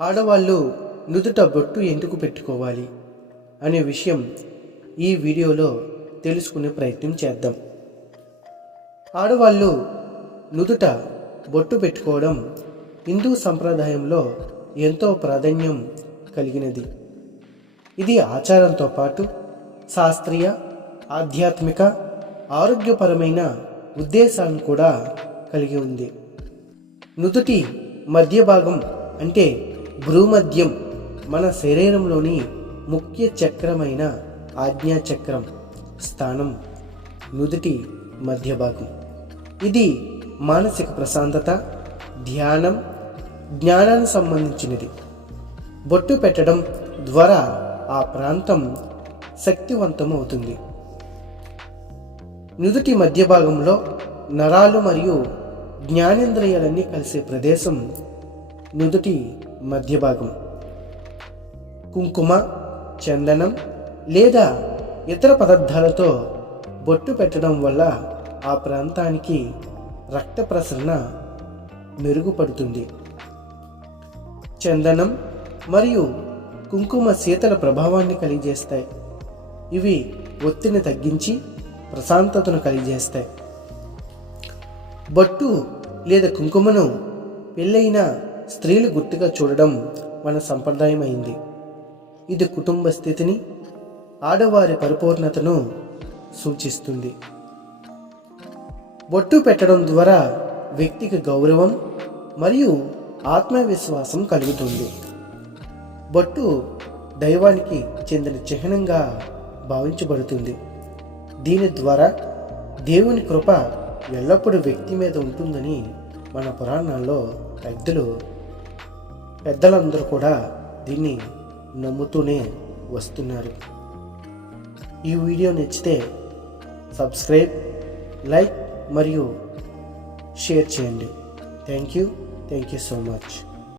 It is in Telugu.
ఆడవాళ్ళు నుదుట బొట్టు ఎందుకు పెట్టుకోవాలి అనే విషయం ఈ వీడియోలో తెలుసుకునే ప్రయత్నం చేద్దాం. ఆడవాళ్ళు నుదుట బొట్టు పెట్టుకోవడం హిందూ సంప్రదాయంలో ఎంతో ప్రాధాన్యం కలిగినది. ఇది ఆచారంతో పాటు శాస్త్రీయ, ఆధ్యాత్మిక, ఆరోగ్యపరమైన ఉద్దేశాలను కూడా కలిగి ఉంది. నుదుటి మధ్య భాగం అంటే భ్రూమధ్యం మన శరీరంలోని ముఖ్య చక్రమైన ఆజ్ఞాచక్రం స్థానం నుదుటి మధ్య భాగం. ఇది మానసిక ప్రశాంతత, ధ్యానం, జ్ఞానానికి సంబంధించినది. బొట్టు పెట్టడం ద్వారా ఆ ప్రాంతం శక్తివంతం అవుతుంది. నుదుటి మధ్య భాగంలో నరాలు మరియు జ్ఞానేంద్రియాలన్నీ కలిసే ప్రదేశం నుదుటి మధ్య భాగం. కుంకుమ, చందనం లేదా ఇతర పదార్థాలతో బొట్టు పెట్టడం వల్ల ఆ ప్రాంతానికి రక్త ప్రసరణ మెరుగుపడుతుంది. చందనం మరియు కుంకుమ శీతల ప్రభావాన్ని కలిగజేస్తాయి. ఇవి ఒత్తిడిని తగ్గించి ప్రశాంతతను కలిగజేస్తాయి. బొట్టు లేదా కుంకుమను పెళ్ళైన స్త్రీలు గుర్తుగా చూడడం మన సంప్రదాయం అయింది. ఇది కుటుంబ స్థితిని, ఆడవారి పరిపూర్ణతను సూచిస్తుంది. బొట్టు పెట్టడం ద్వారా వ్యక్తికి గౌరవం మరియు ఆత్మవిశ్వాసం కలుగుతుంది. బొట్టు దైవానికి చెందిన చిహ్నంగా భావించబడుతుంది. దీని ద్వారా దేవుని కృప ఎల్లప్పుడూ వ్యక్తి మీద ఉంటుందని మన పురాణాల్లో పెద్దలందరూ కూడా దీన్ని నమ్ముతూనే వస్తున్నారు. ఈ వీడియో నచ్చితే సబ్స్క్రైబ్, లైక్ మరియు షేర్ చేయండి. Thank you so much.